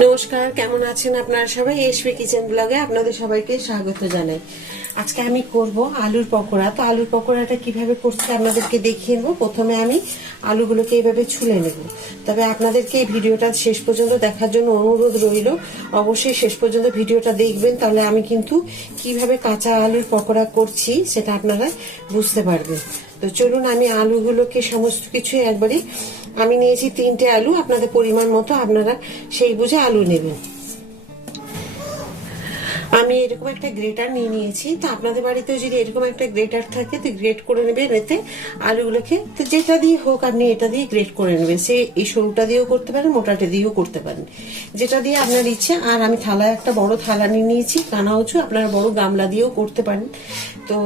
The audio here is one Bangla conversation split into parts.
নমস্কার, কেমন আছেন আপনারা সবাই? এসবি কিচেন ব্লগে আপনাদের সবাইকে স্বাগত জানাই। আজকে আমি করব আলুর পকোড়া। তো আলুর পকোড়াটা কীভাবে করছি আপনাদেরকে দেখিয়ে নেব। প্রথমে আমি আলুগুলোকে এইভাবে ছুলে নেব। তবে আপনাদেরকে এই ভিডিওটা শেষ পর্যন্ত দেখার জন্য অনুরোধ রইল। অবশ্যই শেষ পর্যন্ত ভিডিওটা দেখবেন। তাহলে আমি কিন্তু কীভাবে কাঁচা আলুর পকোড়া করছি সেটা আপনারা বুঝতে পারবেন। তো চলুন আমি আলুগুলোকে সমস্ত কিছু একবারে আমি নিয়েছি তিনটে আলু আপনাদের পরিমাণ মতো আপনারা সেই বুঝে আলু নেবেন। আমি এরকম একটা গ্রেটার নিয়ে নিয়েছি, তো আপনাদের বাড়িতেও যদি এরকম একটা গ্রেটার থাকে, তো গ্রেট করে নেবেন। এতে আলুগুলোকে, তো যেটা দিয়ে হোক আপনি এটা দিয়ে গ্রেট করে নেবেন। সে এই সরুটা দিয়েও করতে পারেন, মোটাটা দিয়েও করতে পারেন। যেটা দিয়ে আপনার ইচ্ছে, আর আমি থালায় একটা বড় থালা নিয়ে নিয়েছি কানা উঁচু আপনারা বড় গামলা দিয়েও করতে পারেন। তো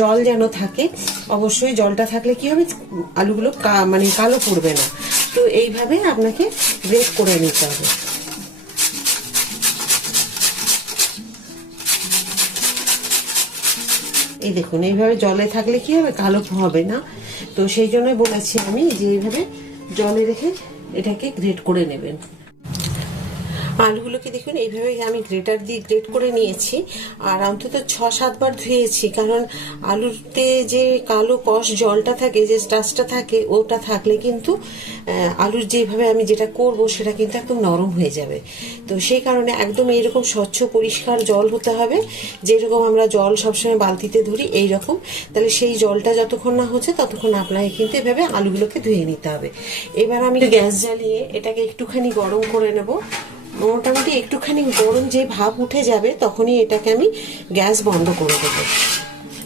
জল যেন থাকে, অবশ্যই জলটা থাকলে কি হবে, আলুগুলো মানে কালো পড়বে না। তো এইভাবে আপনাকে গ্রেট করে নিতে হবে। এই দেখুন, এইভাবে জলে থাকলে কি হবে? কালো হবে না। তো সেই জন্যই বলেছি আমি যে এইভাবে জলে রেখে এটাকে গ্রেট করে নেবেন। আলুগুলোকে দেখুন এইভাবে আমি গ্রেটার দিয়ে গ্রেট করে নিয়েছি। আর অন্তত ছ সাতবার ধুয়েছি কারণ আলুতে যে কালো কষ জলটা থাকে যে স্টাচটা থাকে ওটা থাকলে কিন্তু আলুর যেভাবে আমি যেটা করব সেটা কিন্তু একদম নরম হয়ে যাবে। তো সেই কারণে একদম এইরকম স্বচ্ছ পরিষ্কার জল হতে হবে। যেরকম আমরা জল সবসময় বালতিতে ধরি এই রকম তাহলে সেই জলটা যতক্ষণ না হচ্ছে ততক্ষণ আপনাকে কিন্তু এভাবে আলুগুলোকে ধুয়ে নিতে হবে। এবার আমি গ্যাস জ্বালিয়ে এটাকে একটুখানি গরম করে নেব। মোটামুটি একটুখানি গরম যে ভাব উঠে যাবে, তখনই এটাকে আমি গ্যাস বন্ধ করে দেবো।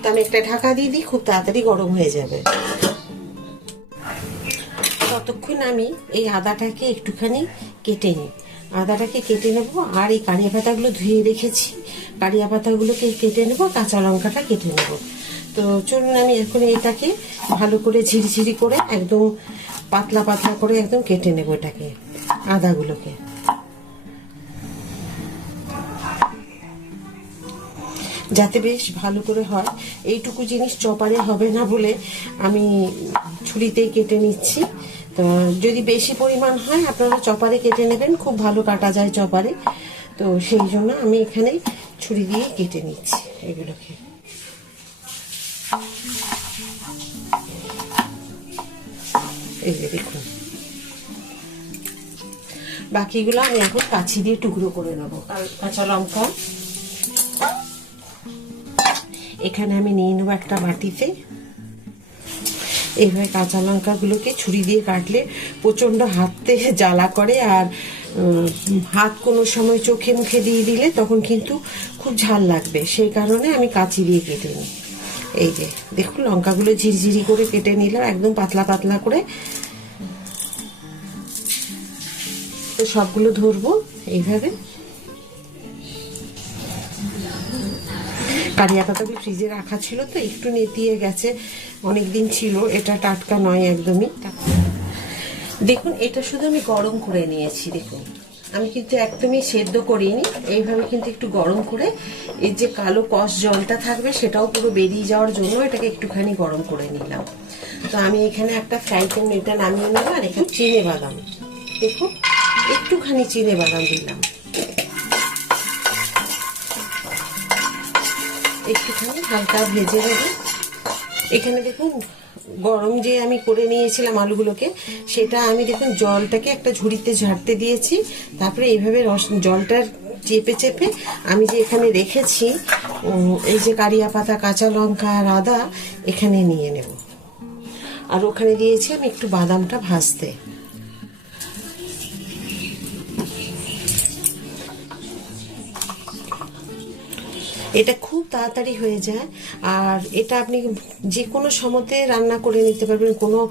তো আমি একটা ঢাকা দিয়ে দিই, খুব তাড়াতাড়ি গরম হয়ে যাবে। ততক্ষণ আমি এই আদাটাকে একটুখানি কেটে নিই। আদাটাকে কেটে নেব, আর এই কারিয়া পাতাগুলো ধুয়ে রেখেছি। কারিয়া পাতাগুলোকে কেটে নেব, কাঁচা লঙ্কাটা কেটে নেব। তো চলুন আমি এখন এটাকে ভালো করে ঝিরিঝিরি করে একদম পাতলা পাতলা করে একদম কেটে নেব এটাকে, আদাগুলোকে। যাতে বেশ ভালো করে হয়। এইটুকু জিনিস চপারে হবে না বলে আমি ছুরিতেই কেটে নিচ্ছি। তো যদি বেশি পরিমাণ হয়, আপনারা চপারে কেটে নেবেন। খুব ভালো কাটা যায় চপারে। তো সেই জন্য আমি এখানে ছুরি দিয়ে কেটে নিচ্ছি এগুলোকে। এই যে দেখুন। বাকিগুলো আমি এখন কাছি দিয়ে টুকরো করে নেব। আর কাঁচা লঙ্কা এখানে আমি নিয়ে নেব একটা বাটিতে। এইভাবে কাঁচা লঙ্কাগুলোকে ছুরি দিয়ে কাটলে প্রচণ্ড হাতে জ্বালা করে আর হাত কোনো সময় চোখে মুখে দিয়ে দিলে তখন কিন্তু খুব ঝাল লাগবে। সেই কারণে আমি কাঁচি দিয়ে কেটে নিই। এই যে, দেখুন লঙ্কাগুলো ঝিরঝিরি করে কেটে নিলাম, একদম পাতলা পাতলা করে। তো সবগুলো ধরবো এইভাবে। কারিয়া পাতাগুলো ফ্রিজে রাখা ছিল তো, একটু নেতিয়ে গেছে অনেক দিন ছিল, এটা টাটকা নয় একদমই। দেখুন, এটা শুধু আমি গরম করে নিয়েছি, দেখুন। আমি কিন্তু একদমই সেদ্ধ করিনি, এইভাবে কিন্তু একটু গরম করে এর যে কালো কষ জলটা থাকবে, সেটাও পুরো বেরিয়ে যাওয়ার জন্য এটাকে একটুখানি গরম করে নিলাম। তো আমি এখানে একটা ফ্রাই প্যান এটা নামিয়ে নেব, আর এখানে চিনে বাদাম। দেখুন, একটুখানি চিনে বাদাম দিলাম। একটুখানি হালকা ভেজে নেব। এখানে দেখুন, গরম যে আমি করে নিয়েছিলাম আলুগুলোকে, সেটা আমি দেখুন জলটাকে একটা ঝুড়িতে ঝাড়তে দিয়েছি। তারপরে এইভাবে রস জলটার চেপে চেপে আমি যে এখানে রেখেছি এই যে কারিয়া পাতা, কাঁচা লঙ্কা আর আদা, এখানে নিয়ে নেব। আর ওখানে দিয়েছি আমি একটু বাদামটা ভাজতে। এটা খুব তাড়াতাড়ি হয়ে যায়। আর এটা আপনি যে কোনো সময়তে রান্না করে নিতে পারবেন, কোনো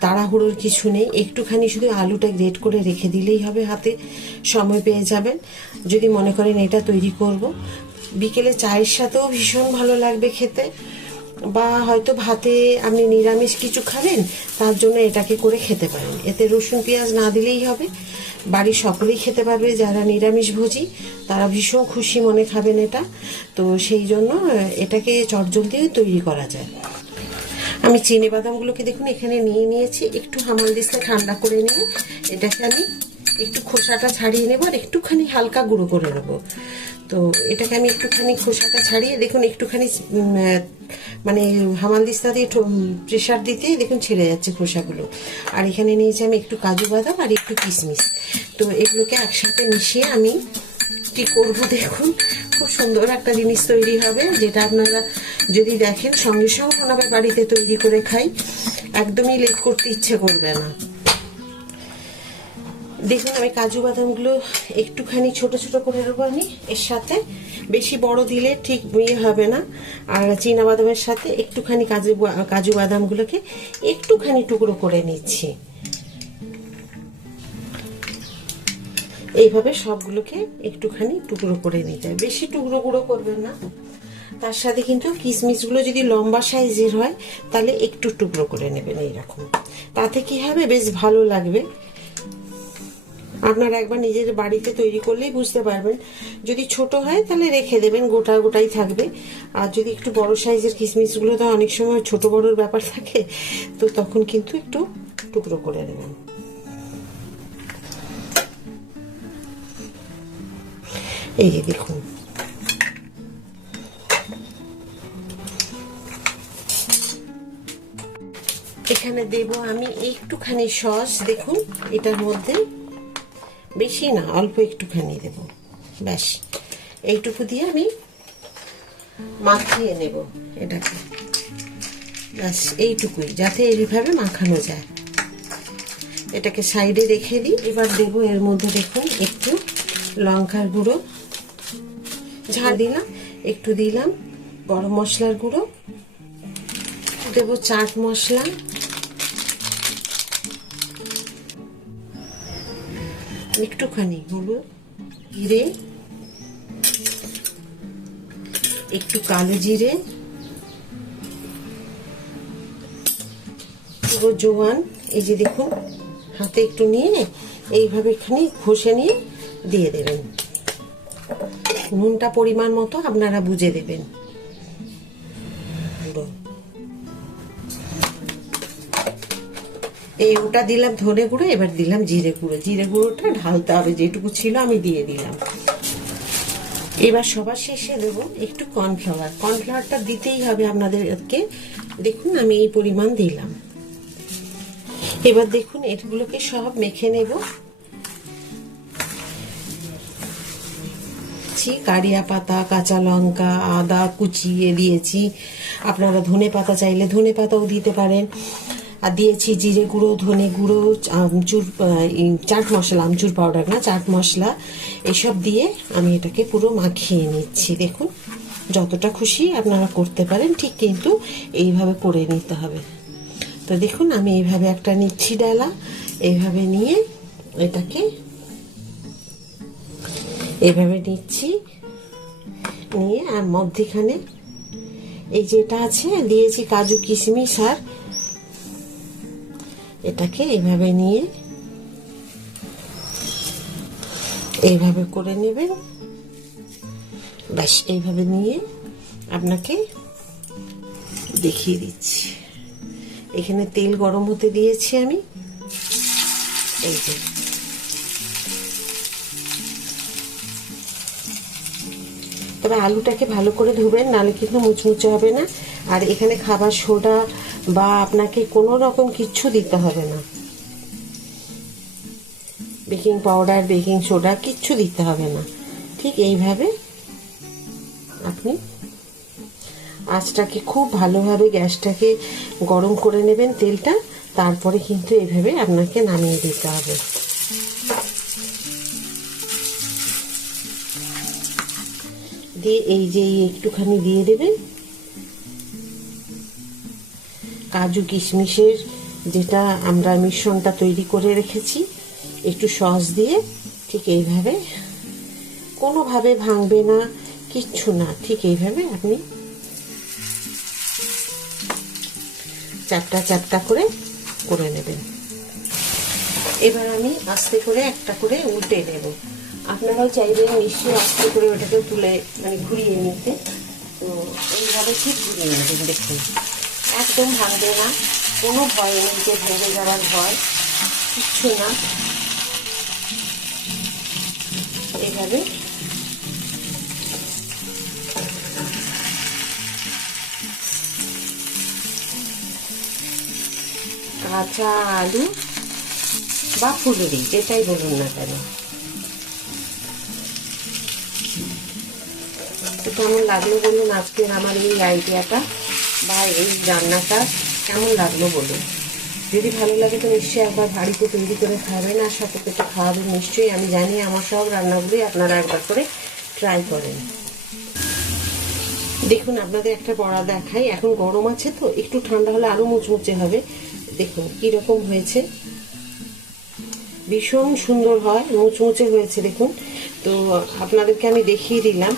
তাড়াহুড়োর কিছু নেই। একটুখানি শুধু আলুটা গ্রেট করে রেখে দিলেই হবে হাতে, সময় পেয়ে যাবেন। যদি মনে করেন এটা তৈরি করব। বিকেলে চায়ের সাথেও ভীষণ ভালো লাগবে খেতে। বা হয়তো ভাতে আপনি নিরামিষ কিছু খাবেন, তার জন্য এটাকে করে খেতে পারেন। এতে রসুন, পেঁয়াজ না দিলেই হবে। বাড়ির সকলেই খেতে পারবে যারা নিরামিষ ভোজি, তারা ভীষণ খুশি মনে খাবেন এটা। তো সেই জন্য এটাকে দিয়ে তৈরি করা যায়। আমি চিনি বাদামগুলোকে দেখুন, এখানে নিয়ে নিয়েছি। একটু হামাল দিচ্ছে ঠান্ডা করে নিয়ে। এটাকে আমি একটু খোসাটা ছাড়িয়ে নেব আর একটুখানি হালকা গুঁড়ো করে নেব। তো এটাকে আমি একটুখানি খোসাটা ছাড়িয়ে, দেখুন একটুখানি মানে হামানদিস্তা দিয়ে প্রেশার দিতে দেখুন ছেড়ে যাচ্ছে খোসাগুলো। আর এখানে নিয়েছি আমি একটু কাজু বাদাম আর একটু কিশমিশ। তো এগুলোকে একসাথে মিশিয়ে আমি কি করব দেখুন, খুব সুন্দর একটা জিনিস তৈরি হবে, যেটা আপনারা যদি দেখেন সঙ্গে সঙ্গে ওনাদের বাড়িতে তৈরি করে খাই, একদমই লেট করতে ইচ্ছে করবে না। দেখুন, আমি কাজু বাদামগুলো একটুখানি ছোট ছোট করে দেবো আমি। এর সাথে বেশি বড় দিলে ঠিক ইয়ে হবে না। আর চীনা বাদামের সাথে একটুখানি কাজু কাজু বাদামগুলোকে একটুখানি টুকরো করে নিচ্ছি। এইভাবে সবগুলোকে একটুখানি টুকরো করে নিতে হবে। বেশি টুকরো গুঁড়ো করবেন না। তার সাথে কিন্তু কিশমিশগুলো যদি লম্বা সাইজের হয়, তাহলে একটু টুকরো করে নেবেন এইরকম। তাতে কি হবে? বেশ ভালো লাগবে। আপনারা একবার নিজের বাড়িতে তৈরি করলেই বুঝতে পারবেন। যদি ছোট হয় তাহলে রেখে দেবেন, গোটা গোটাই থাকবে। আর যদি একটু বড় সাইজের কিশমিশগুলো তো অনেক সময় ছোট বড়র ব্যাপার থাকে, তো তখন কিন্তু একটু টুকরো করে দেবেন এই যে দেখুন। এখানে দেব আমি একটুখানি সস, দেখুন, এটার মধ্যে বেশি না, অল্প একটুখানি দেব। ব্যাস, এইটুকু দিয়ে আমি মাখিয়ে নেব এটাকে। ব্যাস, এইটুকুই, যাতে এইভাবে মাখানো যায়। এটাকে সাইডে রেখে দিই। এবার দেবো এর মধ্যে দেখুন, একটু লঙ্কার গুঁড়ো। ঝাল দিলাম, একটু দিলাম গরম মশলার গুঁড়ো। দেবো চাট মশলা। একটুখানি হলুদ জিরে, একটু কালো জিরে, পুরো জোয়ান, এই যে দেখুন, হাতে একটু নিয়ে এইভাবে এখানে ঘষে নিয়ে দিয়ে দেবেন। নুনটা পরিমাণ মতো আপনারা বুঝে দেবেন। এই ওটা দিলাম ধনে গুঁড়ো, এবার দিলাম জিরে গুঁড়ো। জিরে গুঁড়োটা ঢালতে হবে, যেটুকু ছিল আমি দিয়ে দিলাম। এবার সবার শেষে দেব একটু কর্নফ্লাওয়ার। কর্নফ্লাওয়ারটা দিতেই হবে আপনাদেরকে। দেখুন, আমি এই পরিমাণ দিলাম। এবার দেখুন, এগুলোকে সব মেখে নেব। কারিয়া পাতা, কাঁচা লঙ্কা, আদা কুচিয়ে দিয়েছি। আপনারা ধনে পাতা চাইলে ধনে পাতাও দিতে পারেন। আর দিয়েছি জিরে গুঁড়ো, ধনে গুঁড়ো, আমচুর চাট মশলা, আমচুর পাউডার না, চাট মশলা, এসব দিয়ে আমি এটাকে পুরো মাখিয়ে নিচ্ছি। দেখুন, যতটা খুশি আপনারা করতে পারেন, ঠিক কিন্তু এইভাবে করে নিতে হবে। তো দেখুন, আমি এইভাবে একটা নিচ্ছি ডালা, এইভাবে নিয়ে এটাকে এভাবে নিচ্ছি, নিয়ে আর মধ্যেখানে এই যেটা আছে, দিয়েছি কাজু কিশমিশ আর এটাকে এইভাবে নিয়ে এইভাবে করে নেবেন। ব্যাস, এইভাবে নিয়ে আপনাকে দেখিয়ে দিচ্ছি। এখানে তেল গরম হতে দিয়েছি আমি। এই যে। তবে আলুটাকে ভালো করে ধুবেন, নাহলে কিন্তু মুচমুচে হবে না। আর এখানে খাবার সোডা বা আপনাকে কোনো রকম কিচ্ছু দিতে হবে না। বেকিং পাউডার, বেকিং সোডা কিচ্ছু দিতে হবে না। ঠিক এইভাবে আপনি আঁচটাকে খুব ভালোভাবে গ্যাসটাকে গরম করে নেবেন তেলটা, তারপরে কিন্তু এইভাবে আপনাকে নামিয়ে দিতে হবে। দিয়ে এই যে একটুখানি দিয়ে দেবেন। কাজু কিশমিশের যেটা আমরা মিশ্রণটা তৈরি করে রেখেছি, একটু সস দিয়ে ঠিক এইভাবে। কোনোভাবে ভাঙবে না, কিচ্ছু না, ঠিক এইভাবে আপনি চারটা চারটা করে করে নেবেন। এবার আমি আস্তে করে একটা করে উল্টে নেব। আপনারাও চাইবেন নিশ্চয়ই আস্তে করে ওটাকে তুলে মানে ঘুরিয়ে নিতে। তো এইভাবে ঠিক ঘুরিয়ে নেবেন, দেখুন। একদম ভাঙবে না। কোনো ভয় নেই যে ভেঙে যাওয়ার ভয়, কিচ্ছু না। হবে কাঁচা আলু বা ফুলুরি, যেটাই বলুন না কেন। তো কেমন লাগল বলুন আজকের আমার এই আইডিয়াটা বা এই রান্নাটা কেমন লাগল বলুন? যদি ভালো লাগে তো নিশ্চয়ই একবার বাড়িতে তৈরি করে খাবেন আর সাথে পেটে খাওয়াবেন নিশ্চয়ই। আমি জানি আমার সব রান্নাগুলি আপনারা একবার করে ট্রাই করেন। দেখুন, আপনাদের একটা বড়া দেখাই। এখন গরম আছে তো, একটু ঠান্ডা হলে আরও মুচমুচে হবে। দেখুন, কীরকম হয়েছে। ভীষণ সুন্দর হয়, মুচমুচে হয়েছে, দেখুন। তো আপনাদেরকে আমি দেখিয়ে দিলাম।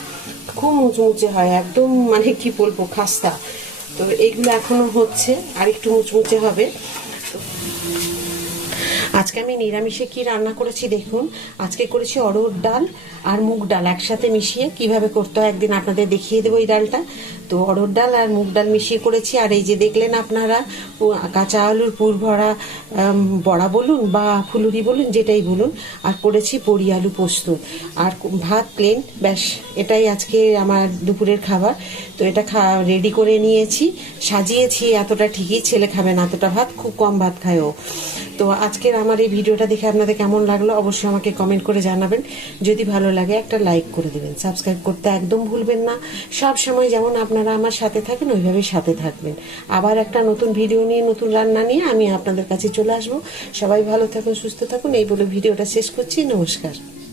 খুব মুচমুচে হয়, একদম মানে কি বলব, খাস্তা। তো এইগুলো এখনও হচ্ছে আর একটু মুচমুচে হবে। আজকে আমি নিরামিষে কি রান্না করেছি দেখুন। আজকে করেছি অরহর ডাল আর মুগ ডাল একসাথে মিশিয়ে কীভাবে করতে হয় একদিন আপনাদের দেখিয়ে দেবো এই ডালটা। তো অরহর ডাল আর মুগ ডাল মিশিয়ে করেছি। আর এই যে দেখলেন আপনারা কাঁচা আলুর পুর ভরা বড়া বলুন বা ফুলুরি বলুন, যেটাই বলুন, আর করেছি বড়ি আলু পোস্ত। আর ভাত প্লেন ব্যাস, এটাই আজকে আমার দুপুরের খাবার। তো এটা খা রেডি করে নিয়েছি। সাজিয়েছি, এতটা ঠিকই ছেলে খাবে না, এতটা ভাত, খুব কম ভাত খায় ও। তো আজকের আমার এই ভিডিওটা দেখে আপনাদের কেমন লাগল অবশ্যই আমাকে কমেন্ট করে জানাবেন। যদি ভালো লাগে একটা লাইক করে দেবেন। সাবস্ক্রাইব করতে একদম ভুলবেন না। সব সময় যেমন আপনারা আমার সাথে থাকেন, ওইভাবেই সাথে থাকবেন। আবার একটা নতুন ভিডিও নিয়ে, নতুন রান্না নিয়ে আমি আপনাদের কাছে চলে আসব। সবাই ভালো থাকুন, সুস্থ থাকুন। এই বলে ভিডিওটা শেষ করছি। নমস্কার।